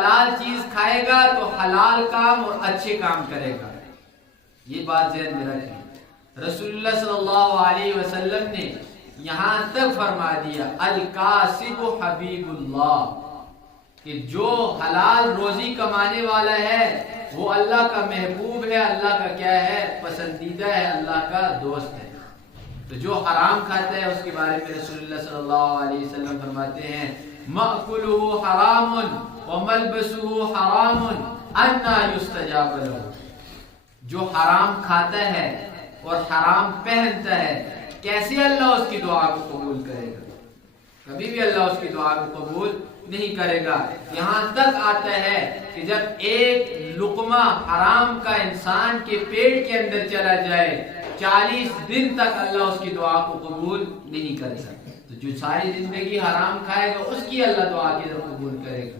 हलाल चीज खाएगा तो हलाल काम और अच्छे काम करेगा। ये बात ज़हन में रखें। रसूलुल्लाह सल्लल्लाहु अलैहि वसल्लम ने यहाँ तक फरमा दिया, अल कासिबु हबीबुल्लाह, कि जो हलाल रोजी कमाने वाला है वो अल्लाह का महबूब है, अल्लाह का क्या है, पसंदीदा है, अल्लाह का दोस्त है। तो जो हराम खाता है उसके बारे में रसूलुल्लाह सल्लल्लाहु अलैहि वसल्लम फरमाते हैं, मअकुलुहु हरामुन व मलबसुहु हरामुन अन्ना युस्तजाब लहु। जो हराम खाता है और हराम पहनता है, कैसे अल्लाह उसकी दुआ को कबूल करेगा? कभी भी अल्लाह उसकी दुआ को कबूल नहीं करेगा। यहाँ तक आता है कि जब एक लुकमा हराम का इंसान के पेट के अंदर चला जाए, 40 दिन तक अल्लाह उसकी दुआ को कबूल नहीं करेगा। तो जो सारी जिंदगी हराम खाएगा उसकी अल्लाह दुआ की कबूल करेगा।